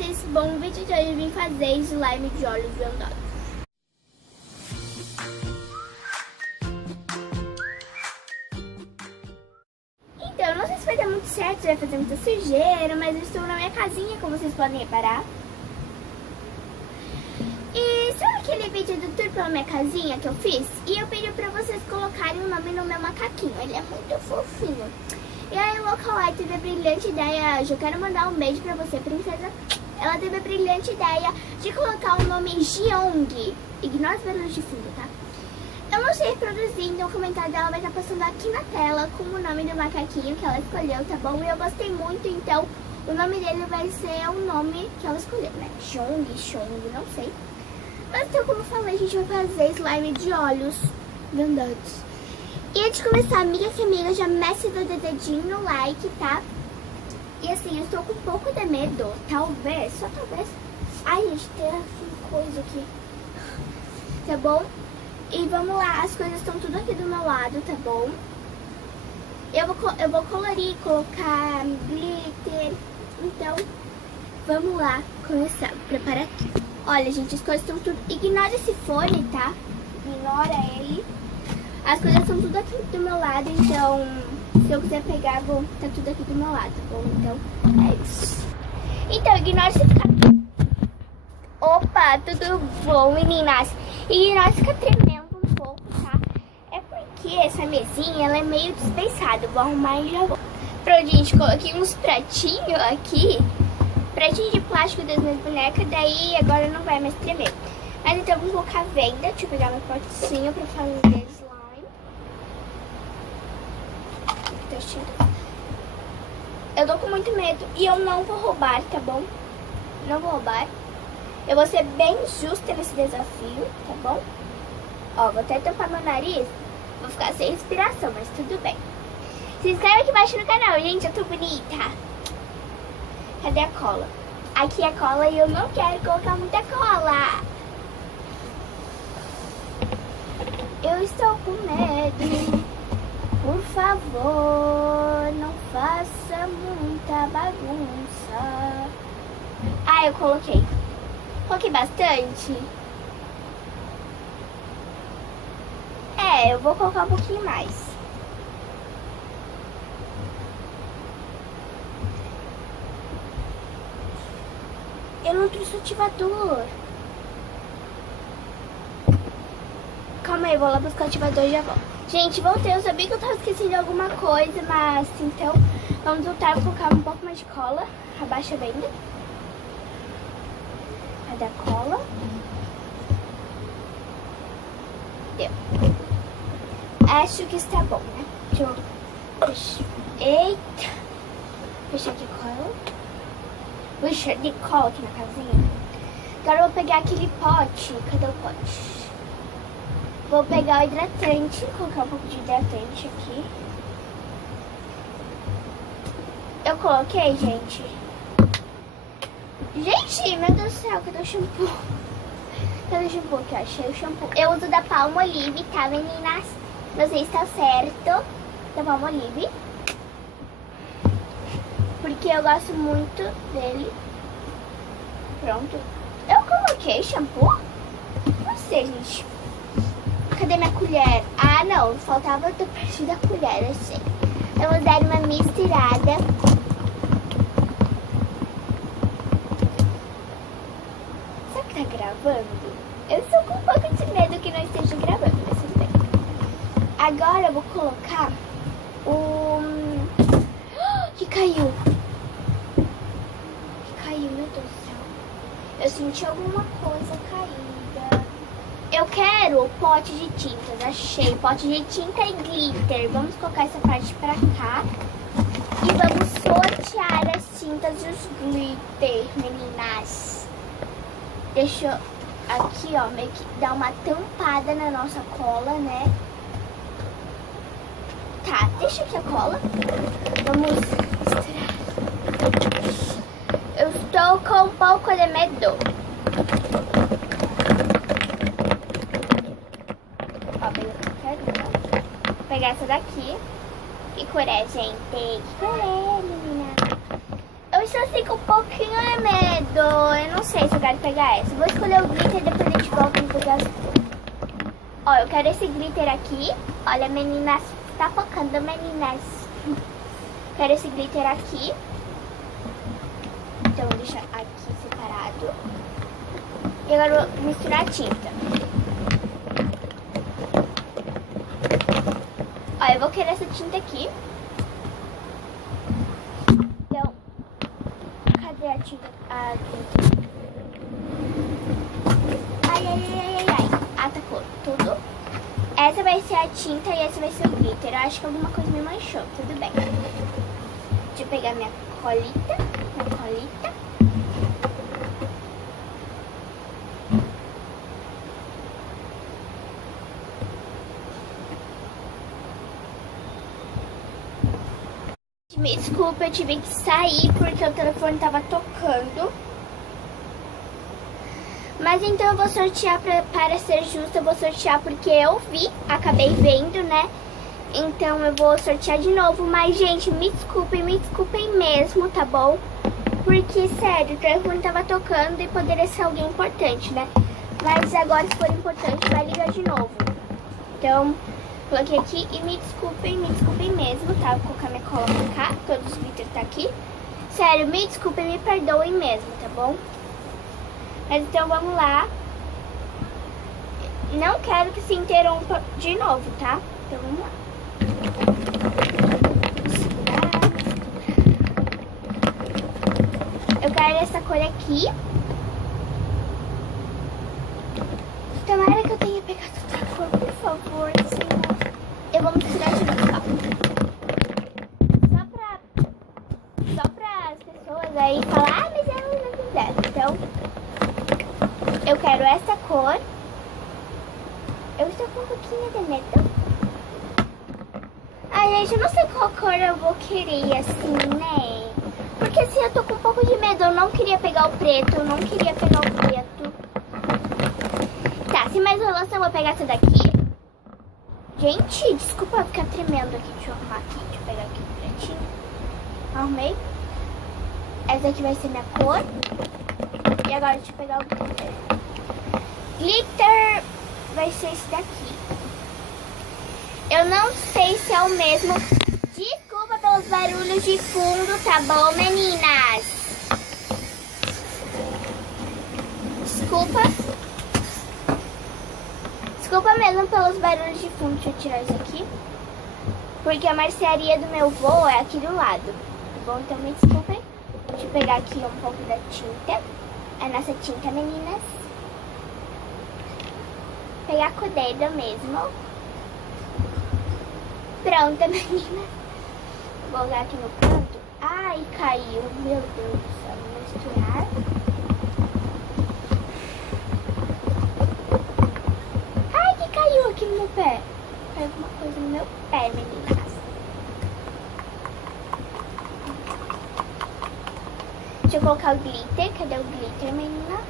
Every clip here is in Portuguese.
vocês. Bom, o vídeo de hoje eu vim fazer slime de olhos vendados. Então, eu não sei se vai dar muito certo, vai fazer muita sujeira, mas eu estou na minha casinha, como vocês podem reparar. E sabe aquele vídeo do tour pela minha casinha que eu fiz? E eu pedi pra vocês colocarem o nome no meu macaquinho, ele é muito fofinho. E aí o Localite teve a brilhante ideia, eu quero mandar um beijo pra você, princesa. Ela teve a brilhante ideia de colocar o nome Jeong. Ignora os barulhos de fundo, tá? Eu não sei reproduzir, então o comentário dela vai estar passando aqui na tela com o nome do macaquinho que ela escolheu, tá bom? E eu gostei muito, então o nome dele vai ser o nome que ela escolheu, né? Jong, não sei. Mas então, como eu falei, a gente vai fazer slime de olhos vendados. E antes de começar, amiga que amiga, já mexe o dedinho no like, tá? E assim, eu estou com um pouco de medo, talvez, só talvez. Ai, gente, tem coisa aqui. Tá bom? E vamos lá, as coisas estão tudo aqui do meu lado, tá bom? Eu vou colorir, colocar glitter. Então, vamos lá começar. Prepara aqui. Olha, gente, as coisas estão tudo... Ignora esse fone, tá? Ignora ele. As coisas estão tudo aqui do meu lado, então... Se eu quiser pegar, tá tudo aqui do meu lado, tá bom? Então, é isso. Então, ignora se ficar... Opa, tudo bom, meninas? Ignora se ficar tremendo um pouco, tá? É porque essa mesinha, ela é meio despeçada. Eu vou arrumar e já vou. Pronto, gente, coloquei uns pratinhos aqui. Pratinho de plástico das minhas bonecas, daí agora não vai mais tremer. Mas então vamos colocar venda. Deixa eu pegar meu potinho pra fazer slime. Eu tô com muito medo e eu não vou roubar, tá bom? Não vou roubar. Eu vou ser bem justa nesse desafio, tá bom? Ó, vou até tampar meu nariz. Vou ficar sem respiração, mas tudo bem. Se inscreve aqui embaixo no canal, gente. Eu tô bonita. Cadê a cola? Aqui é a cola e eu não quero colocar muita cola. Eu estou com medo. Por favor, não faça muita bagunça. Ah, eu coloquei. Coloquei bastante. É, eu vou colocar um pouquinho mais. Eu não trouxe o ativador. Calma aí, vou lá buscar o ativador e já volto. Gente, voltei. Eu sabia que eu tava esquecendo de alguma coisa, mas então vamos voltar. Vou colocar um pouco mais de cola. Abaixa a venda. Cadê a cola? Deu. Acho que está bom, né? Deixa eu fechar. Eita. Fechar aqui a cola. Puxa, de cola aqui na casinha. Agora eu vou pegar aquele pote. Cadê o pote? Vou pegar o hidratante. Colocar um pouco de hidratante aqui. Eu coloquei, gente. Gente, meu Deus do céu, cadê o shampoo? Cadê o shampoo que eu achei? O shampoo. Eu uso da Palmolive, tá, meninas? Não sei se tá certo. Da Palmolive. Porque eu gosto muito dele. Pronto. Eu coloquei shampoo? Não sei, gente. Cadê minha colher? Ah, não. Faltava a parte da colher, eu sei. Vamos dar uma misturada. Será que tá gravando? Eu estou com um pouco de medo que não esteja gravando, mas tudo bem. Agora eu vou colocar o... que caiu. Meu Deus do céu. Eu senti alguma coisa caída. Eu quero o pote de tintas. Achei. Pote de tinta e glitter. Vamos colocar essa parte pra cá. E vamos sortear as tintas e os glitter, meninas. Deixa eu aqui, ó, meio que dar uma tampada na nossa cola, né? Tá, deixa aqui a cola. Vamos misturar. Eu estou com um pouco de medo. Ó, vou pegar essa daqui. Que cor é, gente? Que cor é, menina? Eu só fico um pouquinho de medo. Eu não sei se eu quero pegar essa. Vou escolher o glitter e depois a gente volta e pegar as... Ó, eu quero esse glitter aqui. Olha, meninas. Tá focando, meninas. Quero esse glitter aqui. Então, vou deixar aqui separado. E agora eu vou misturar a tinta. Ó, eu vou querer essa tinta aqui. Então, cadê a tinta? Aqui. Ai, ai, ai, ai, ai. Atacou tudo. Essa vai ser a tinta e essa vai ser o glitter. Eu acho que alguma coisa me manchou. Tudo bem. Deixa eu pegar minha colita. Minha colita. Me desculpa, eu tive que sair porque o telefone tava tocando. Mas então eu vou sortear para ser justa, eu vou sortear porque eu vi, acabei vendo, né? Então eu vou sortear de novo. Mas, gente, me desculpem mesmo, tá bom? Porque, sério, o telefone tava tocando e poderia ser alguém importante, né? Mas agora, se for importante, vai ligar de novo. Então, coloquei aqui e me desculpem mesmo, tá? Vou colocar minha cola pra cá, todos os glitters tá aqui. Sério, me desculpem, me perdoem mesmo, tá bom? Mas então vamos lá. Não quero que se interrompa de novo, tá? Então vamos lá. Eu quero essa cor aqui. Tomara que eu tenha pegado outra cor, por favor, Senhor. Eu vou misturar de novo, Só pra as pessoas aí falar, ah, mas ela não quiser. Então, eu quero essa cor. Eu estou com um pouquinho de medo. Ai, gente, eu não sei qual cor eu vou querer, assim, né? Porque assim, eu tô com um pouco de medo. Eu não queria pegar o preto, eu não queria pegar o preto. Tá, sem mais enrolação, eu vou pegar essa daqui. Gente, desculpa eu ficar tremendo aqui. Deixa eu arrumar aqui, deixa eu pegar aqui o pretinho. Arrumei. Essa aqui vai ser minha cor. E agora deixa eu pegar o glitter. Glitter vai ser esse daqui. Eu não sei se é o mesmo. Desculpa pelos barulhos de fundo, tá bom, meninas? Desculpa. Desculpa mesmo pelos barulhos de fundo. Deixa eu tirar isso aqui. Porque a mercearia do meu vô é aqui do lado. Tá bom? Então me desculpem. Deixa eu pegar aqui um pouco da tinta. A nossa tinta, meninas. Pegar com o dedo mesmo. Pronto, meninas. Vou usar aqui no canto. Ai, caiu. Meu Deus do céu. Vou misturar. Ai, que caiu aqui no meu pé. Caiu alguma coisa no meu pé, meninas. Deixa eu colocar o glitter. Cadê o glitter, menina?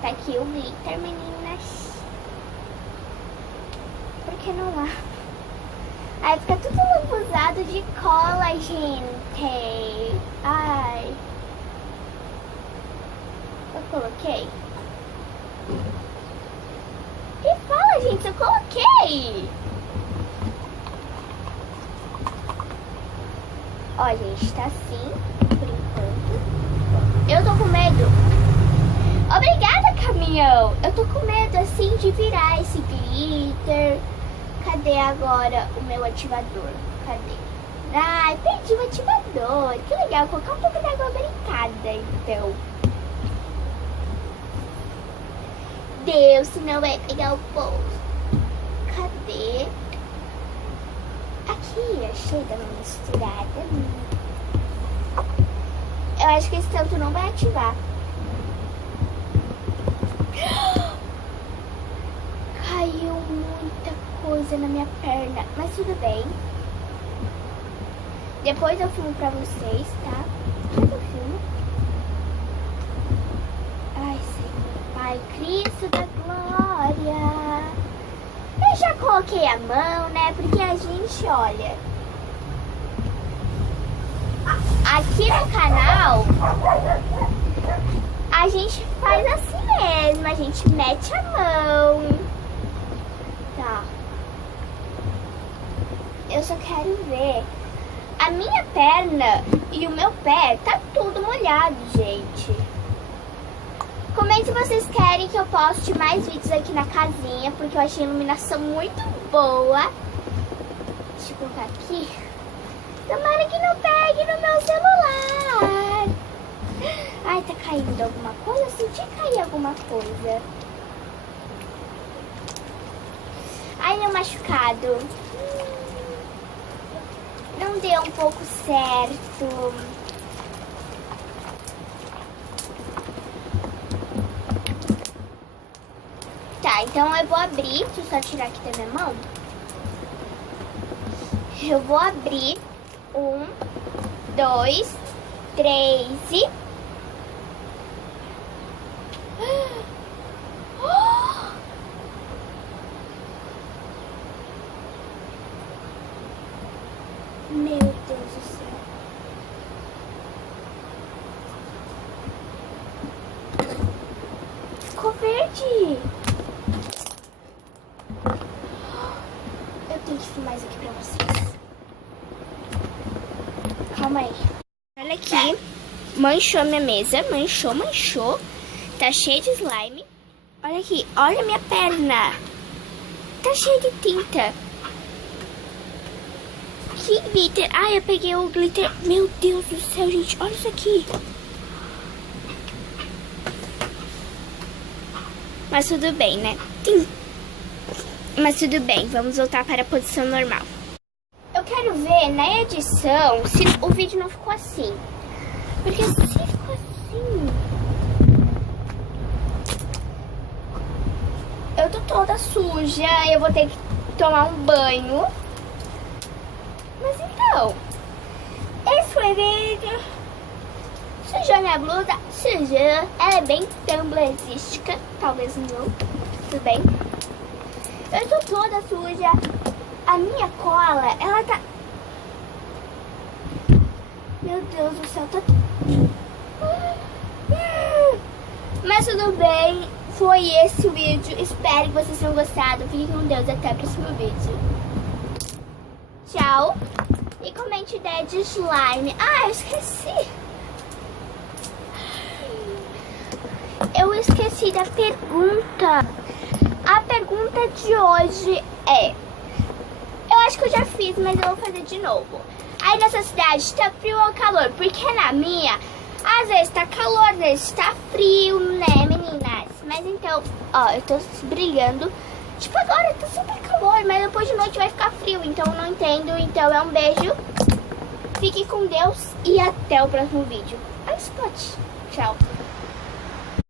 Tá aqui o glitter, meninas. Por que não há? Ai, fica tudo lambuzado de cola, gente. Ai. Eu coloquei? E fala, gente, eu coloquei. Ó, gente, tá assim, por enquanto. Eu tô com medo. Obrigada, caminhão. Eu tô com medo, assim, de virar esse glitter. Cadê agora o meu ativador? Cadê? Ai, perdi o ativador. Que legal, vou colocar um pouco d'água brincada, então. Deus, senão vai pegar o bolso. Cadê? Aqui, achei da minha misturada. Eu acho que esse tanto não vai ativar. Caiu muita coisa na minha perna, mas tudo bem. Depois eu filmo pra vocês, tá? Depois eu filmo. Ai, Senhor, Pai, Cristo da Glória. Eu já coloquei a mão, né? Porque a gente, olha... aqui no canal, a gente faz assim mesmo, a gente mete a mão. Tá. Eu só quero ver. A minha perna e o meu pé tá tudo molhado, gente. Comenta se vocês querem que eu poste mais vídeos aqui na casinha, porque eu achei a iluminação muito boa. Deixa eu colocar aqui. Tomara que não pegue no meu celular. Ai, tá caindo alguma coisa? Eu senti cair alguma coisa. Ai, meu machucado. Não deu um pouco certo. Tá, então eu vou abrir. Deixa eu só tirar aqui da minha mão. Eu vou abrir. 1, 2, 3 e... Meu Deus do céu. Ficou verde. Eu tenho que filmar isso aqui pra vocês. Calma aí. Olha aqui. Manchou minha mesa. Manchou. Tá cheio de slime. Olha aqui. Olha minha perna. Tá cheio de tinta. Que glitter. Ai, eu peguei o glitter. Meu Deus do céu, gente. Olha isso aqui. Mas tudo bem, né? Mas tudo bem. Vamos voltar para a posição normal. Eu quero ver na edição se o vídeo não ficou assim. Porque se ficou assim... Eu tô toda suja. Eu vou ter que tomar um banho. Mas então, esse foi o vídeo. Sujou minha blusa? Sujou. Ela é bem tumblerística. Talvez não. Tudo bem. Eu tô toda suja. A minha cola, ela tá... Meu Deus do céu, tá... Mas tudo bem. Foi esse o vídeo. Espero que vocês tenham gostado. Fiquem com Deus. Até o próximo vídeo. Tchau. E comente ideia de slime. Ah, eu esqueci. Eu esqueci da pergunta. A pergunta de hoje é... Eu acho que eu já fiz, mas eu vou fazer de novo. Aí nessa cidade tá frio ou calor? Porque na minha, às vezes tá calor, às vezes tá frio, né, meninas? Mas então, ó, eu tô brilhando. Tipo, agora tá super calor, mas depois de noite vai ficar frio, então eu não entendo. Então é um beijo, fique com Deus e até o próximo vídeo. Ai, Spot. Tchau.